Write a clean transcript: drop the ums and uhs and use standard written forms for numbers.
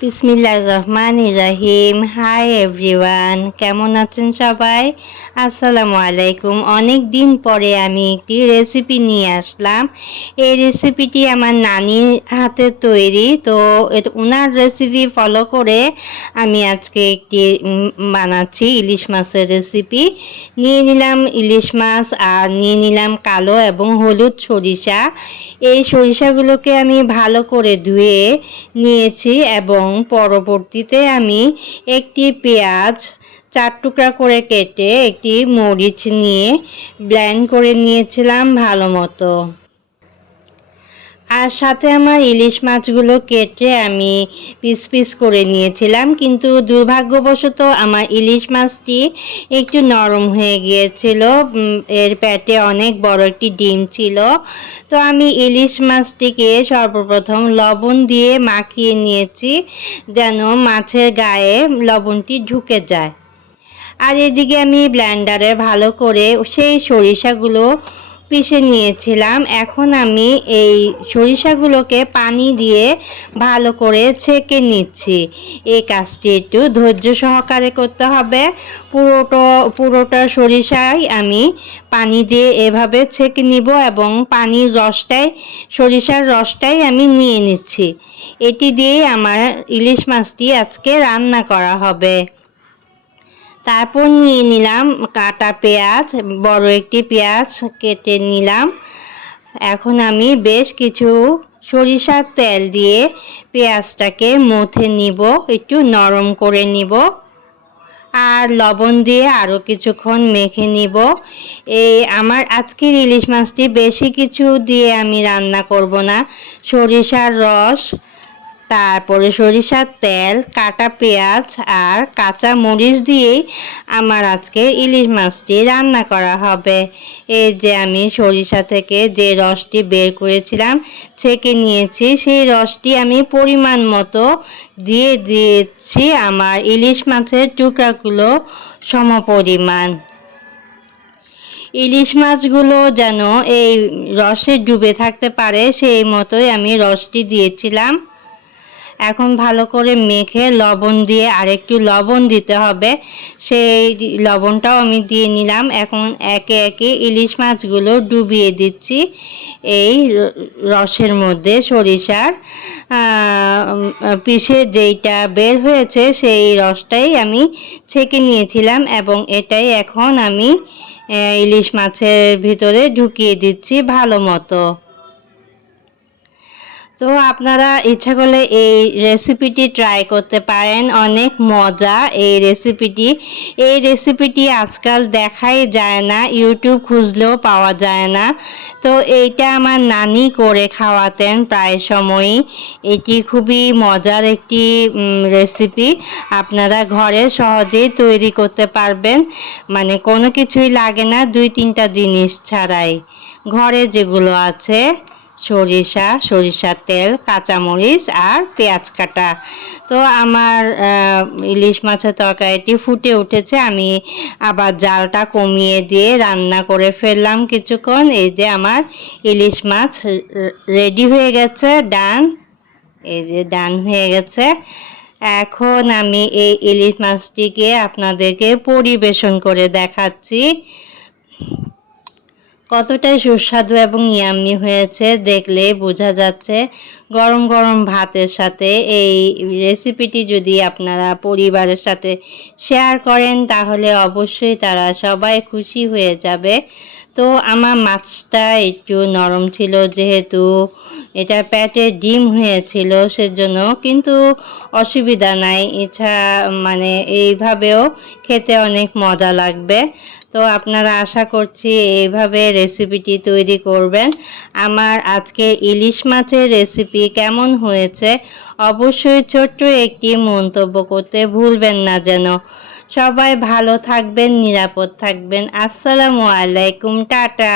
বিসমিল্লাহির রহমানির রহিম। Hi everyone, কেমন আছেন সবাই? আসসালামু আলাইকুম। অনেক দিন পরে আমি একটি রেসিপি নিয়ে আসলাম। এই রেসিপিটি আমার নানির হাতে তৈরি, তো ওনার রেসিপি ফলো করে আমি আজকে একটি বানাচ্ছি ইলিশ মাছের রেসিপি। নিয়ে নিলাম ইলিশ মাছ আর নিয়ে নিলাম কালো এবং হলুদ সরিষা। এই সরিষাগুলোকে আমি ভালো করে ধুয়ে নিয়েছি এবং পরবর্তীতে আমি একটি পেঁয়াজ 4 টুকরা করে কেটে একটি মরিচ নিয়ে ব্লেন্ড করে নিয়েছিলাম ভালো মতো। আর সাথে আমার ইলিশ মাছগুলো কেটে আমি পিস পিস করে নিয়েছিলাম, কিন্তু দুর্ভাগ্যবশত আমার ইলিশ মাছটি একটু নরম হয়ে গিয়েছিল। এর পেটে অনেক বড় একটি ডিম ছিল। তো আমি ইলিশ মাছটিকে সর্বপ্রথম লবণ দিয়ে মাখিয়ে নিয়েছি, যেন মাছের গায়ে লবণটি ঢুকে যায়। আর এদিকে আমি ব্লেন্ডারে ভালো করে সেই সরিষাগুলো পিষে নিয়েছিলাম। এখন আমি এই সরিষাগুলোকে পানি দিয়ে ভালো করে ছেঁকে নিচ্ছি। এই কাজটি একটু ধৈর্য সহকারে করতে হবে। পুরোটা সরিষাই আমি পানি দিয়ে এভাবে ছেঁকে নিব এবং পানির রসটাই, সরিষার রসটাই আমি নিয়ে নিচ্ছি। এটি দিয়ে আমার ইলিশ মাছটি আজকে রান্না করা হবে। তারপর নিয়ে নিলাম কাটা পেঁয়াজ, বড় একটি পেঁয়াজ কেটে নিলাম। এখন আমি বেশ কিছু সরিষার তেল দিয়ে পেঁয়াজটাকে মথে নিব, একটু নরম করে নিব। আর লবণ দিয়ে আরও কিছুক্ষণ মেখে নিব। এই আমার আজকের ইলিশ মাছটি বেশি কিছু দিয়ে আমি রান্না করব না। সরিষার রস, তারপরে সরিষার তেল, কাটা পেঁয়াজ আর কাঁচা মরিচ দিয়েই আমার আজকে ইলিশ মাছটি রান্না করা হবে। এই যে আমি সরিষা থেকে যে রসটি বের করেছিলাম, ছেঁকে নিয়েছি, সেই রসটি আমি পরিমাণ মতো দিয়ে দিয়েছি আমার ইলিশ মাছের টুকরাগুলো সমপরিমাণ। ইলিশ মাছগুলো যেন এই রসে ডুবে থাকতে পারে সেই মতোই আমি রসটি দিয়েছিলাম। এখন ভালো করে মেখে লবণ দিয়ে আরেকটু লবণ দিতে হবে, সেই লবণটাও আমি দিয়ে নিলাম। এখন একে একে ইলিশ মাছগুলো ডুবিয়ে দিচ্ছি এই রসের মধ্যে। সরিষার পিষে যেইটা বের হয়েছে সেই রসটাই আমি ছেঁকে নিয়েছিলাম এবং এটাই এখন আমি ইলিশ মাছের ভিতরে ঢুকিয়ে দিচ্ছি ভালো মতো। তো আপনারা ইচ্ছা করলে এই রেসিপিটি ট্রাই করতে পারেন, অনেক মজা এই রেসিপিটি আজকাল দেখাই যায় না, ইউটিউব খুঁজলেও পাওয়া যায় না। তো এইটা আমার নানি করে খাওয়াতেন প্রায় সময়ই। এটি খুবই মজার একটি রেসিপি, আপনারা ঘরে সহজেই তৈরি করতে পারবেন। মানে কোনো কিছুই লাগে না, 2-3টা জিনিস ছাড়াই ঘরে যেগুলো আছে, সরিষার তেল, কাঁচামরিচ আর পেঁয়াজ কাটা। তো আমার ইলিশ মাছের তরকারিটি ফুটে উঠেছে, আমি আবার জালটা কমিয়ে দিয়ে রান্না করে ফেললাম কিছুক্ষণ। এই যে আমার ইলিশ মাছ রেডি হয়ে গেছে, ডান। এই যে ডান হয়ে গেছে। এখন আমি এই ইলিশ মাছটিকে আপনাদেরকে পরিবেশন করে দেখাচ্ছি কতটা সুস্বাদু এবং ইয়াম্মি হয়েছে, দেখলে বোঝা যাচ্ছে। গরম গরম ভাতের সাথে এই রেসিপিটি যদি আপনারা পরিবারের সাথে শেয়ার করেন তাহলে অবশ্যই তারা সবাই খুশি হয়ে যাবে। তো আমার মাছটা একটু নরম ছিল, যেহেতু এটা পেটে ডিম হয়েছিল সেজন্য, কিন্তু অসুবিধা নাই, মানে এইভাবেও খেতে অনেক মজা লাগবে। তো আপনারা আশা করছি এইভাবে রেসিপিটি তৈরি করবেন। আমার আজকে ইলিশ মাছের রেসিপি কেমন হয়েছে অবশ্যই ছোট্ট একটি মন্তব্য করতে ভুলবেন না যেন। সবাই ভালো থাকবেন, নিরাপদ থাকবেন। আসসালামু আলাইকুম, টাটা।